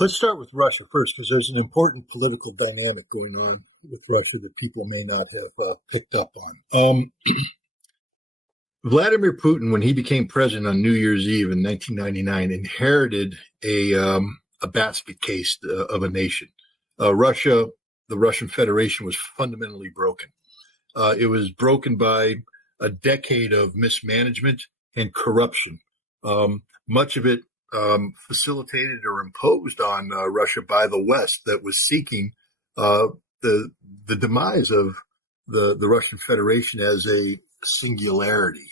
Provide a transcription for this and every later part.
Let's start with Russia first, because there's an important political dynamic going on with Russia that people may not have picked up on. Vladimir Putin, when he became president on New Year's Eve in 1999, inherited a basket case of a nation. Russia, the Russian Federation, was fundamentally broken. It was broken by a decade of mismanagement and corruption. Much of it facilitated or imposed on Russia by the West, that was seeking the demise of the Russian Federation as a singularity.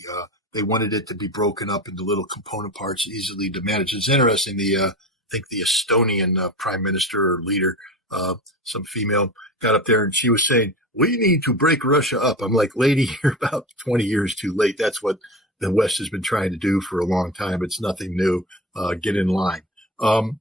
They wanted it to be broken up into little component parts easily to manage. It's interesting. I think the Estonian prime minister or leader, some female, got up there and she was saying, "We need to break Russia up." I'm like, lady, you're about 20 years too late. That's what the West has been trying to do for a long time. It's nothing new. Get in line. But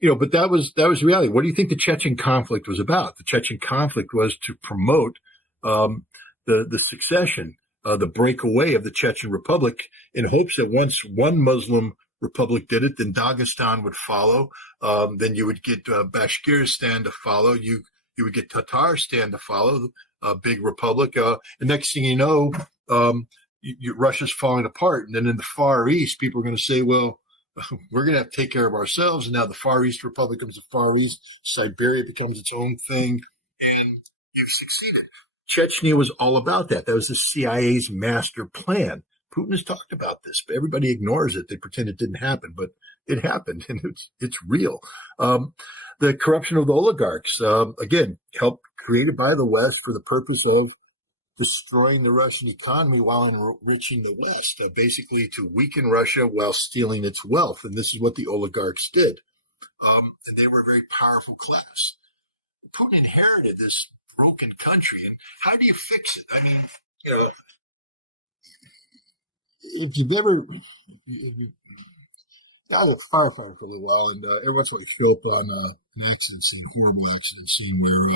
that was reality. What do you think the Chechen conflict was about? The Chechen conflict was to promote the succession, the breakaway of the Chechen Republic, in hopes that once one Muslim republic did it, then Dagestan would follow. Then you would get Bashkiristan to follow. You would get Tatarstan to follow, a big republic. And next thing you know, Russia's falling apart. And then in the Far East, people are going to say, well, we're going to have to take care of ourselves. And now the Far East Republic becomes the Far East. Siberia becomes its own thing. And you've succeeded. Chechnya was all about that. That was the CIA's master plan. Putin has talked about this, but everybody ignores it. They pretend it didn't happen, but it happened, and it's real. The corruption of the oligarchs, again, helped created by the West for the purpose of destroying the Russian economy while enriching the West, basically to weaken Russia while stealing its wealth. And this is what the oligarchs did. And they were a very powerful class. Putin inherited this broken country, and how do you fix it? I mean, if you've ever, I was a firefighter for a little while, and every once in a while you show up on an accident scene, horrible accident scene where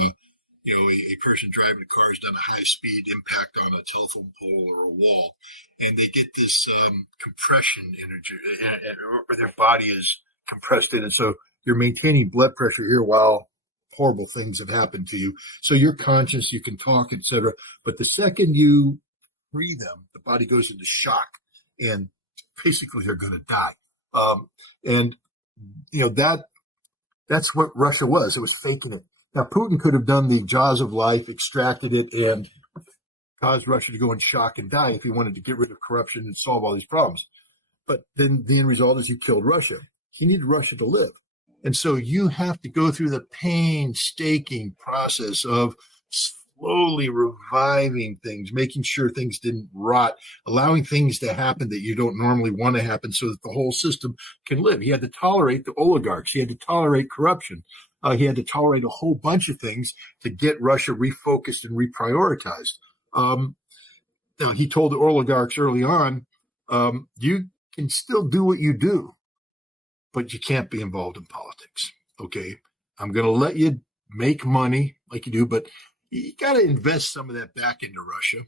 a person driving a car has done a high-speed impact on a telephone pole or a wall, and they get this compression energy, or their body is compressed in, and so you're maintaining blood pressure here while horrible things have happened to you. So you're conscious, you can talk, etc. But the second you free them, the body goes into shock, and basically they're going to die. That's what Russia was. It was faking it. Now, Putin could have done the jaws of life, extracted it, and caused Russia to go in shock and die if he wanted to get rid of corruption and solve all these problems. But then the end result is he killed Russia. He needed Russia to live. And so you have to go through the painstaking process of slowly reviving things, making sure things didn't rot, allowing things to happen that you don't normally want to happen so that the whole system can live. He had to tolerate the oligarchs. He had to tolerate corruption. He had to tolerate a whole bunch of things to get Russia refocused and reprioritized. Now, he told the oligarchs early on, you can still do what you do, but you can't be involved in politics. Okay, I'm going to let you make money like you do, but you got to invest some of that back into Russia.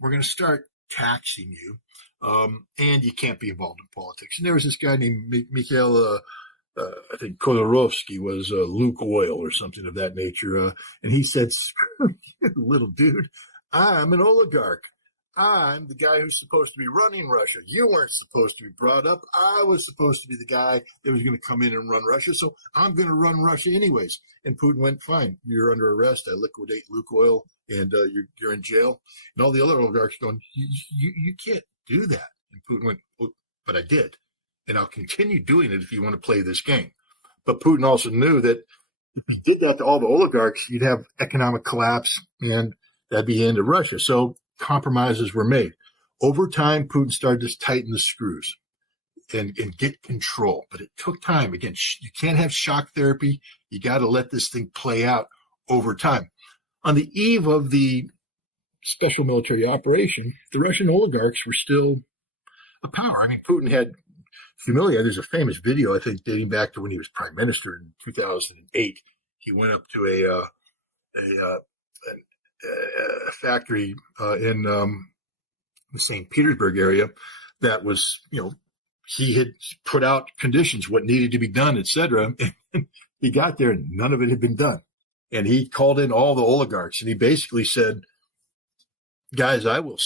We're going to start taxing you, and you can't be involved in politics. And there was this guy named Mikhail, I think Khodorkovsky was Luke Oil or something of that nature. And he said, "Screw you, little dude. I'm an oligarch. I'm the guy who's supposed to be running Russia. You weren't supposed to be brought up. I was supposed to be the guy that was going to come in and run Russia. So I'm going to run Russia anyways." And Putin went, "Fine, you're under arrest. I liquidate Luke Oil, and you're in jail." And all the other oligarchs going, you can't do that. And Putin went, "Oh, but I did. And I'll continue doing it if you want to play this game." But Putin also knew that if he did that to all the oligarchs, you'd have economic collapse, and that'd be the end of Russia. So compromises were made. Over time, Putin started to tighten the screws and get control. But it took time. Again, you can't have shock therapy. You got to let this thing play out over time. On the eve of the special military operation, the Russian oligarchs were still a power. I mean, Putin had humiliated. There's a famous video, I think, dating back to when he was prime minister in 2008. He went up to a factory in the St. Petersburg area that was, he had put out conditions, what needed to be done, et cetera. And he got there and none of it had been done. And he called in all the oligarchs and he basically said, guys, I will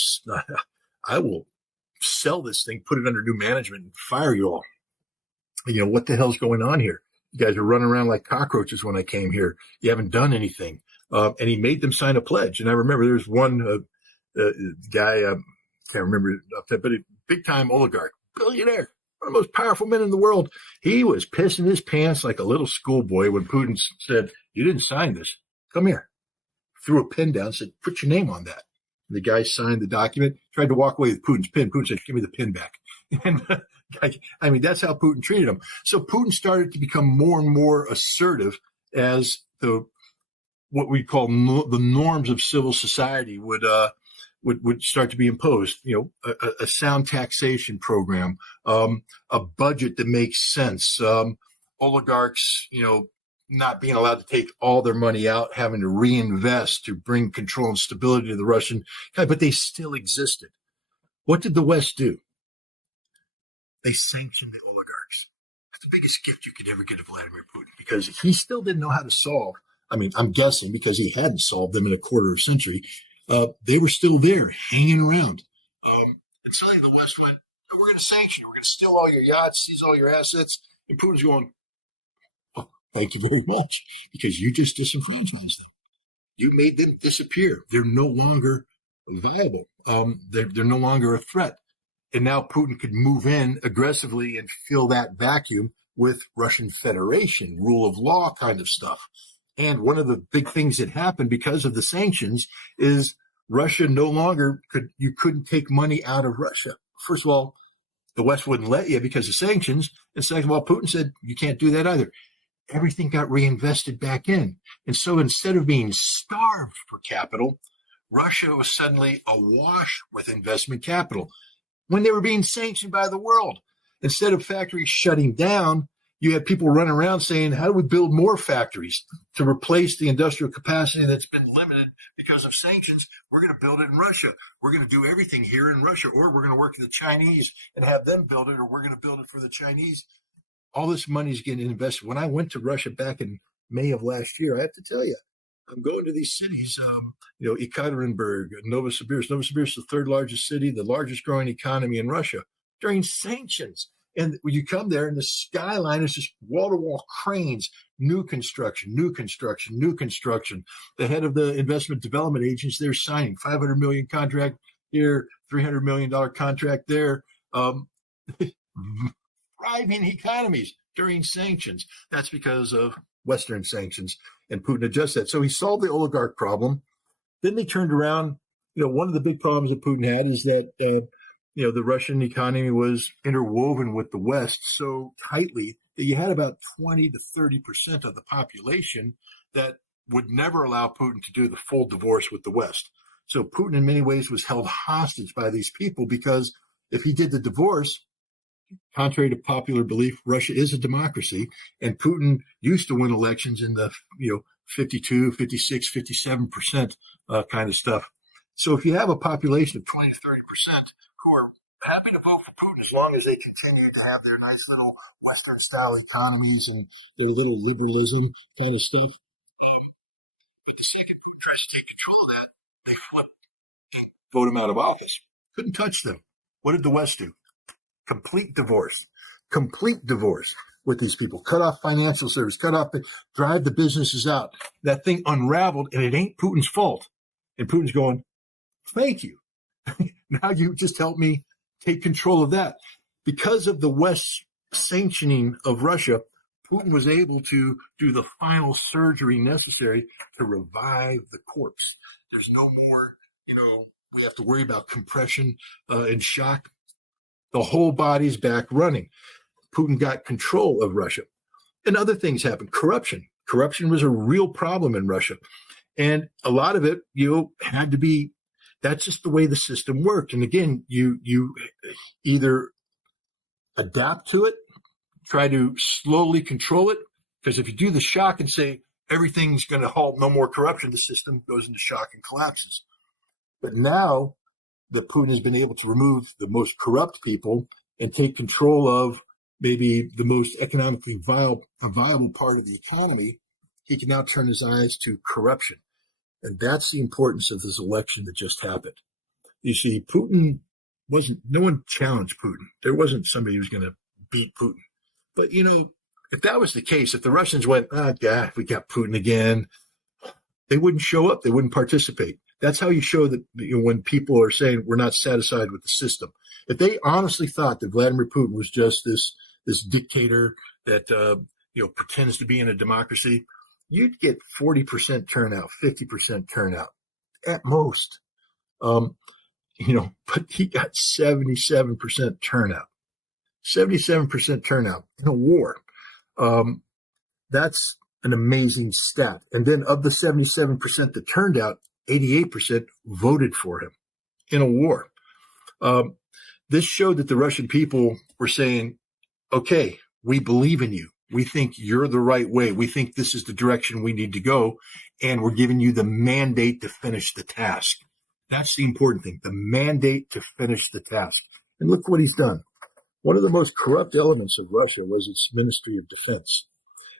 sell this thing, put it under new management and fire you all. What the hell's going on here? You guys are running around like cockroaches when I came here. You haven't done anything. And he made them sign a pledge. And I remember there's one guy, can't remember, but a big time oligarch, billionaire, one of the most powerful men in the world. He was pissing his pants like a little schoolboy when Putin said, you didn't sign this. Come here. Threw a pen down, said, put your name on that. And the guy signed the document, tried to walk away with Putin's pen. Putin said, give me the pen back. And I mean, that's how Putin treated him. So Putin started to become more and more assertive as what we call the norms of civil society would start to be imposed. A sound taxation program, a budget that makes sense, oligarchs, not being allowed to take all their money out, having to reinvest to bring control and stability to the Russian, but they still existed. What did the West do? They sanctioned the oligarchs. It's the biggest gift you could ever get of Vladimir Putin because he still didn't know how to solve. I mean, I'm guessing because he hadn't solved them in a quarter of a century. They were still there, hanging around. And suddenly the West went, we're going to sanction you. We're going to steal all your yachts, seize all your assets. And Putin's going, oh, thank you very much, because you just disenfranchised them. You made them disappear. They're no longer viable. They're no longer a threat. And now Putin could move in aggressively and fill that vacuum with Russian Federation, rule of law kind of stuff. And one of the big things that happened because of the sanctions is Russia no longer you couldn't take money out of Russia. First of all, the West wouldn't let you because of sanctions. And second of all, Putin said, you can't do that either. Everything got reinvested back in. And so instead of being starved for capital, Russia was suddenly awash with investment capital when they were being sanctioned by the world. Instead of factories shutting down, you had people running around saying, how do we build more factories to replace the industrial capacity that's been limited because of sanctions? We're going to build it in Russia. We're going to do everything here in Russia, or we're going to work with the Chinese and have them build it, or we're going to build it for the Chinese. All this money is getting invested. When I went to Russia back in May of last year, I have to tell you, I'm going to these cities, Ekaterinburg, Novosibirsk. Novosibirsk is the third largest city, the largest growing economy in Russia during sanctions. And when you come there and the skyline is just wall-to-wall cranes, new construction, new construction, new construction. The head of the investment development agents, they're signing $500 million contract here, $300 million contract there. Thriving economies during sanctions. That's because of Western sanctions, and Putin adjusted that. So he solved the oligarch problem. Then they turned around. One of the big problems that Putin had is that the Russian economy was interwoven with the West so tightly that you had about 20 to 30% of the population that would never allow Putin to do the full divorce with the West. So Putin in many ways was held hostage by these people because if he did the divorce, contrary to popular belief, Russia is a democracy, and Putin used to win elections in the 52, 56, 57% kind of stuff. So if you have a population of 20 to 30% who are happy to vote for Putin as long as they continue to have their nice little Western-style economies and their little liberalism kind of stuff, but the second Putin tries to take control of that, they flip and vote him out of office. Couldn't touch them. What did the West do? Complete divorce with these people. Cut off financial service, drive the businesses out. That thing unraveled, and it ain't Putin's fault. And Putin's going, thank you. Now you just helped me take control of that. Because of the West's sanctioning of Russia, Putin was able to do the final surgery necessary to revive the corpse. There's no more, we have to worry about compression and shock. The whole body's back running. Putin got control of Russia. And other things happened. Corruption. Corruption was a real problem in Russia. And a lot of it, had to be, that's just the way the system worked. And again, you either adapt to it, try to slowly control it, because if you do the shock and say everything's going to halt, no more corruption, the system goes into shock and collapses. But now that Putin has been able to remove the most corrupt people and take control of maybe the most economically viable part of the economy, he can now turn his eyes to corruption. And that's the importance of this election that just happened. You see, no one challenged Putin. There wasn't somebody who was going to beat Putin. But, if that was the case, if the Russians went, God, we got Putin again, they wouldn't show up. They wouldn't participate. That's how you show that when people are saying we're not satisfied with the system. If they honestly thought that Vladimir Putin was just this dictator that pretends to be in a democracy, you'd get 40% turnout, 50% turnout at most. But he got 77% turnout. 77% turnout in a war. That's an amazing stat. And then of the 77% that turned out, 88% voted for him in a war. This showed that the Russian people were saying, okay, we believe in you. We think you're the right way. We think this is the direction we need to go. And we're giving you the mandate to finish the task. That's the important thing, the mandate to finish the task. And look what he's done. One of the most corrupt elements of Russia was its Ministry of Defense.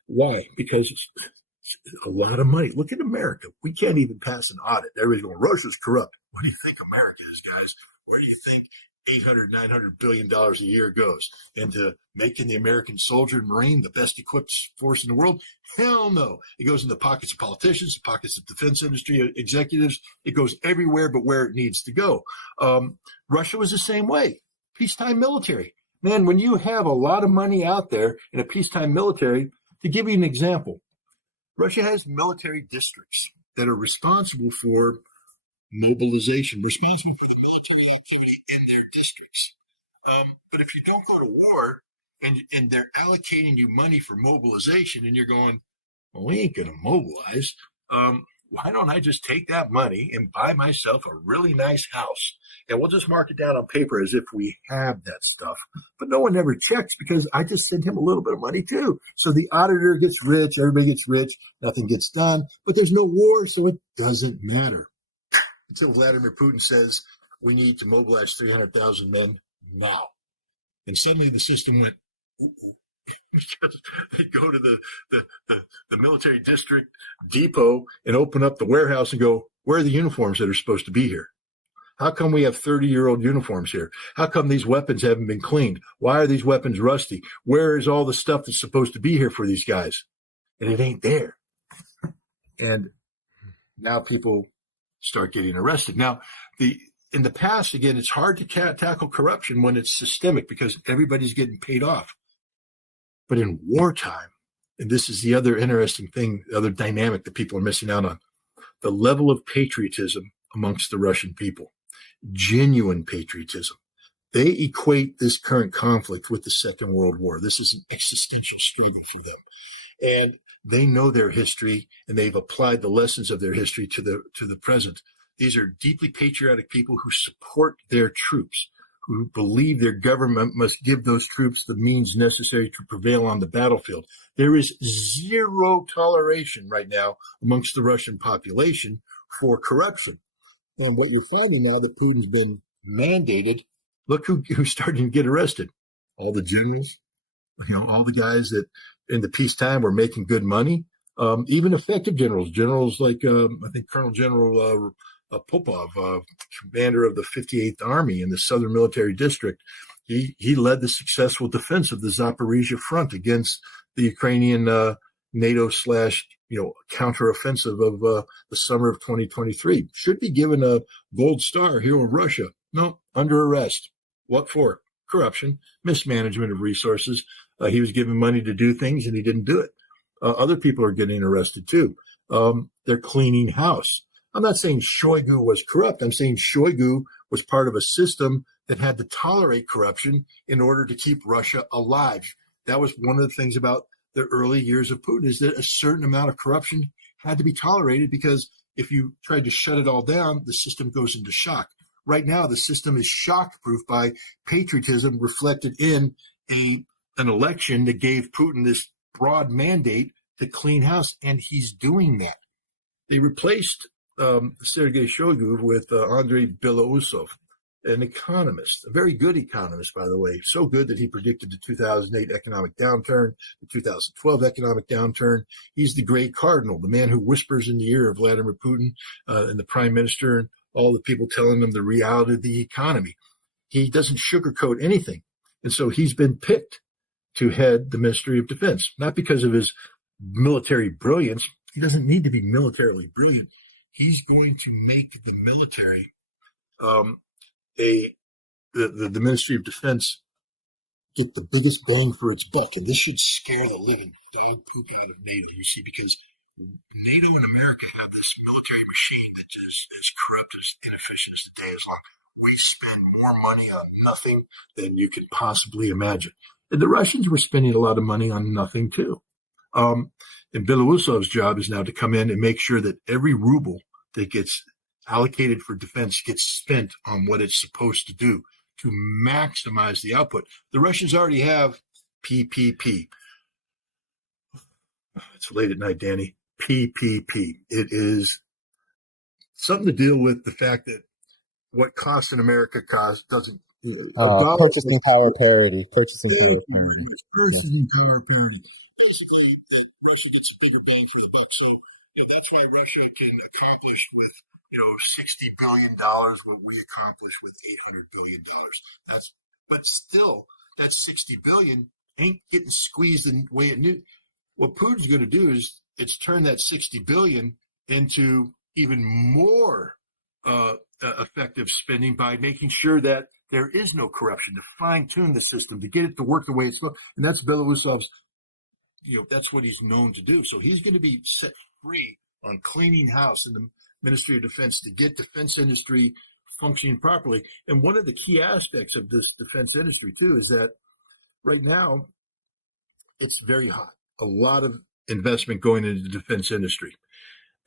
Why? Because it's a lot of money. Look at America. We can't even pass an audit. Everybody's going, Russia's corrupt. What do you think America is, guys? Where do you think $800, $900 billion a year goes into making the American soldier and Marine the best equipped force in the world? Hell no. It goes in the pockets of politicians, the pockets of defense industry executives. It goes everywhere but where it needs to go. Russia was the same way. Peacetime military. Man, when you have a lot of money out there in a peacetime military, to give you an example, Russia has military districts that are responsible for mobilization, responsible for the military activity in their districts. But if you don't go to war and they're allocating you money for mobilization and you're going, well, we ain't going to mobilize, why don't I just take that money and buy myself a really nice house? And we'll just mark it down on paper as if we have that stuff. But no one ever checks because I just send him a little bit of money too. So the auditor gets rich, everybody gets rich, nothing gets done. But there's no war, so it doesn't matter. Until Vladimir Putin says we need to mobilize 300,000 men now. And suddenly the system went, ooh. They go to the military district depot and open up the warehouse and go, where are the uniforms that are supposed to be here? How come we have 30-year-old uniforms here? How come these weapons haven't been cleaned? Why are these weapons rusty? Where is all the stuff that's supposed to be here for these guys? And it ain't there. And now people start getting arrested. Now, in the past, again, it's hard to tackle corruption when it's systemic because everybody's getting paid off. But in wartime, and this is the other interesting thing, the other dynamic that people are missing out on, the level of patriotism amongst the Russian people, genuine patriotism. They equate this current conflict with the Second World War. This is an existential struggle for them. And they know their history, and they've applied the lessons of their history to the present. These are deeply patriotic people who support their troops, who believe their government must give those troops the means necessary to prevail on the battlefield. There is zero toleration right now amongst the Russian population for corruption. And what you're finding now that Putin's been mandated, look who's starting to get arrested. All the generals, all the guys that in the peacetime were making good money, even effective generals like I think Colonel General Popov, commander of the 58th Army in the Southern Military District. He led the successful defense of the Zaporizhia front against the Ukrainian NATO / counteroffensive of the summer of 2023. Should be given a gold star, Hero of Russia. No, under arrest. What for? Corruption, mismanagement of resources. He was given money to do things and he didn't do it. Other people are getting arrested too. They're cleaning house. I'm not saying Shoigu was corrupt. I'm saying Shoigu was part of a system that had to tolerate corruption in order to keep Russia alive. That was one of the things about the early years of Putin, is that a certain amount of corruption had to be tolerated because if you tried to shut it all down, the system goes into shock. Right now, the system is shock-proof by patriotism reflected in an election that gave Putin this broad mandate to clean house, and he's doing that. They replaced Sergei Shoigu with Andrei Belousov. an economist, a very good economist, by the way, so good that he predicted the 2008 economic downturn, the 2012 economic downturn. He's the great cardinal, the man who whispers in the ear of Vladimir Putin and the prime minister and all the people telling them the reality of the economy. He doesn't sugarcoat anything. And so he's been picked to head the Ministry of Defense, not because of his military brilliance. He doesn't need to be militarily brilliant. He's going to make the military the Ministry of Defense get the biggest bang for its buck. And this should scare the living dog poop out of NATO, you see, because NATO and America have this military machine that is as corrupt, as inefficient as the day is long. We spend more money on nothing than you can possibly imagine. And the Russians were spending a lot of money on nothing too. And Belousov's job is now to come in and make sure that every ruble that gets allocated for defense gets spent on what it's supposed to do to maximize the output. The Russians already have PPP. It's late at night, Danny. PPP. It is something to deal with the fact that what costs in America doesn't. Purchasing power parity. Purchasing power parity. Purchasing power parity. Basically, that Russia gets a bigger bang for the buck. So that's why Russia can accomplish with $60 billion what we accomplish with $800 billion. But still, that $60 billion ain't getting squeezed in the way it knew. What Putin's going to do is turn that $60 billion into even more effective spending by making sure that there is no corruption, to fine-tune the system, to get it to work the way it's supposed. And that's Belousov's, that's what he's known to do. So he's going to be set free on cleaning house in the Ministry of Defense to get defense industry functioning properly. And one of the key aspects of this defense industry, too, is that right now it's very hot. A lot of investment going into the defense industry.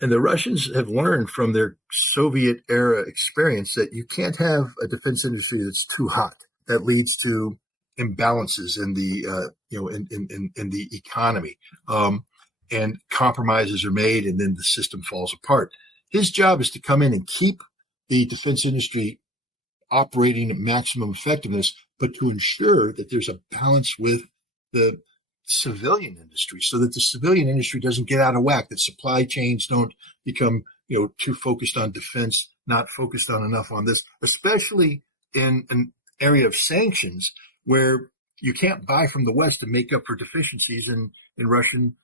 And the Russians have learned from their Soviet era experience that you can't have a defense industry that's too hot. That leads to imbalances in the in the economy, and compromises are made, and then the system falls apart. His job is to come in and keep the defense industry operating at maximum effectiveness, but to ensure that there's a balance with the civilian industry, so that the civilian industry doesn't get out of whack, that supply chains don't become too focused on defense, not focused on enough on this, especially in an area of sanctions where you can't buy from the West to make up for deficiencies in Russian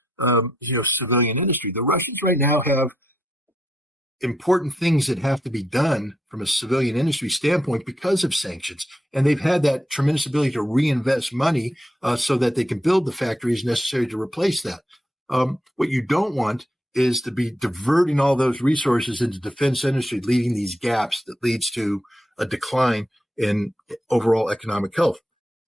civilian industry. The Russians right now have important things that have to be done from a civilian industry standpoint because of sanctions. And they've had that tremendous ability to reinvest money so that they can build the factories necessary to replace that. What you don't want is to be diverting all those resources into defense industry, leaving these gaps that leads to a decline in overall economic health.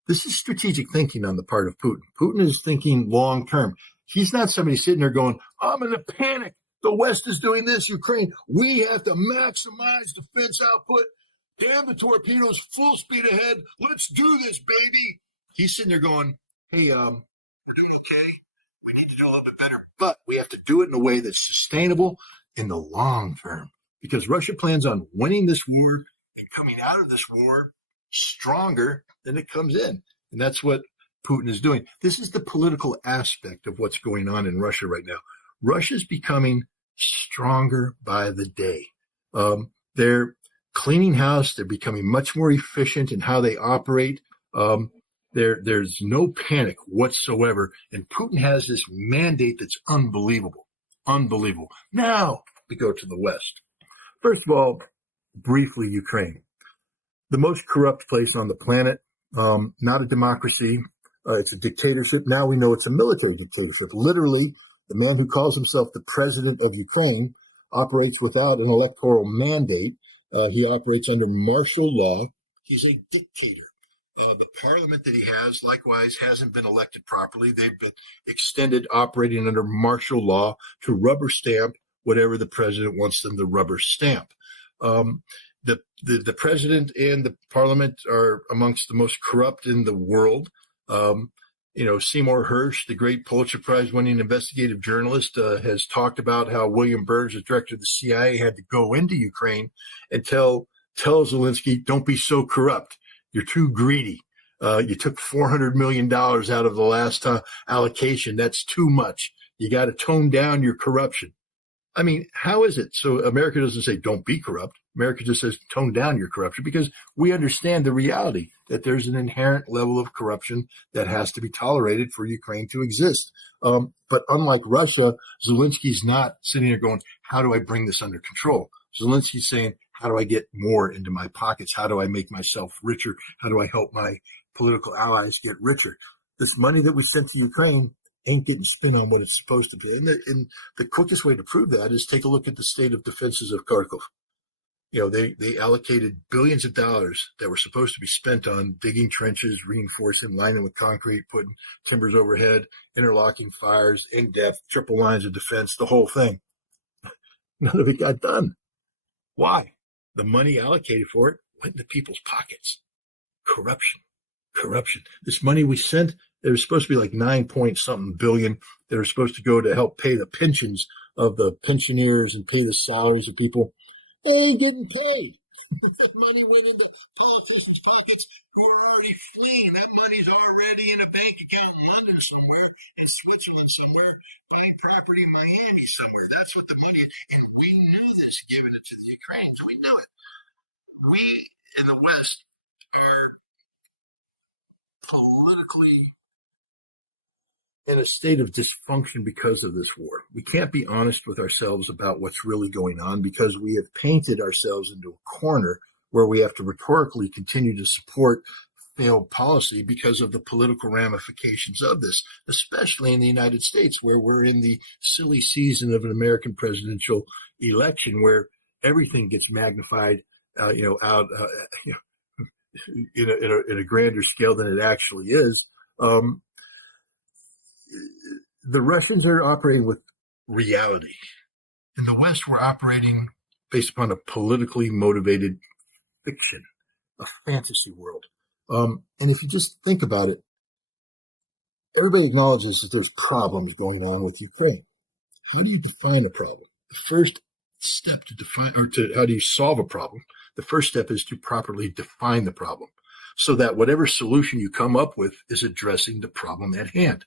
This is strategic thinking on the part of Putin. Putin is thinking long term. He's not somebody sitting there going, I'm in a panic. The West is doing this, Ukraine. We have to maximize defense output. Damn the torpedoes, full speed ahead. Let's do this, baby. He's sitting there going, hey, we're doing okay. We need to do a little bit better. But we have to do it in a way that's sustainable in the long term. Because Russia plans on winning this war and coming out of this war stronger than it comes in. And that's what Putin is doing. This is the political aspect of what's going on in Russia right now. Russia's becoming stronger by the day. They're cleaning house. They're becoming much more efficient in how they operate. There's no panic whatsoever. And Putin has this mandate that's unbelievable. Unbelievable. Now we go to the West. First of all, briefly, Ukraine. The most corrupt place on the planet. Not a democracy. It's a dictatorship. Now we know it's a military dictatorship. Literally, the man who calls himself the president of Ukraine operates without an electoral mandate. He operates under martial law. He's a dictator. The parliament that he has, likewise, hasn't been elected properly. They've been extended operating under martial law to rubber stamp whatever the president wants them to rubber stamp. The president and the parliament are amongst the most corrupt in the world. Seymour Hersh, the great Pulitzer Prize winning investigative journalist, has talked about how William Burns, the director of the CIA, had to go into Ukraine and tell tell Zelensky, don't be so corrupt. You're too greedy. You took $400 million out of the last allocation. That's too much. You got to tone down your corruption. I mean, how is it? So America doesn't say don't be corrupt. America just says tone down your corruption, because we understand the reality that there's an inherent level of corruption that has to be tolerated for Ukraine to exist. But unlike Russia, Zelensky's not sitting there going, how do I bring this under control? Zelensky's saying, how do I get more into my pockets? How do I make myself richer? How do I help my political allies get richer? This money that we sent to Ukraine ain't getting spent on what it's supposed to be. And the quickest way to prove that is take a look at the state of defenses of Kharkov. You know, they allocated billions of dollars that were supposed to be spent on digging trenches, reinforcing, lining with concrete, putting timbers overhead, interlocking fires, in depth, triple lines of defense, the whole thing. None of it got done. Why? The money allocated for it went into people's pockets. Corruption. This money we sent, there was supposed to be like 9-point-something billion that were supposed to go to help pay the pensions of the pensioners and pay the salaries of people. They ain't getting paid. That money went into politicians' pockets who are already fleeing. That money's already in a bank account in London somewhere, in Switzerland somewhere, buying property in Miami somewhere. That's what the money is. And we knew this, giving it to the Ukrainians. We knew it. We in the West are politically in a state of dysfunction because of this war. We can't be honest with ourselves about what's really going on, because we have painted ourselves into a corner where we have to rhetorically continue to support failed policy because of the political ramifications of this, especially in the United States, where we're in the silly season of an American presidential election where everything gets magnified, in a grander scale than it actually is. The Russians are operating with reality. In the West, we're operating based upon a politically motivated fiction, a fantasy world. And if you just think about it, everybody acknowledges that there's problems going on with Ukraine. How do you define a problem? The first step to define, or to how do you solve a problem? The first step is to properly define the problem, so that whatever solution you come up with is addressing the problem at hand.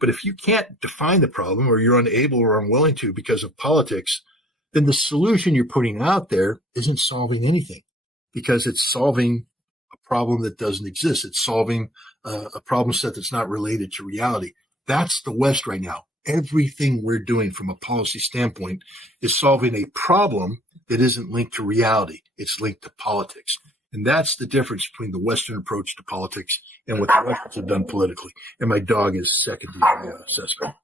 But if you can't define the problem, or you're unable or unwilling to because of politics, then the solution you're putting out there isn't solving anything, because it's solving a problem that doesn't exist. It's solving a problem set that's not related to reality. That's the West right now. Everything we're doing from a policy standpoint is solving a problem that isn't linked to reality. It's linked to politics. And that's the difference between the Western approach to politics and what the Russians have done politically. And my dog is seconding my assessment.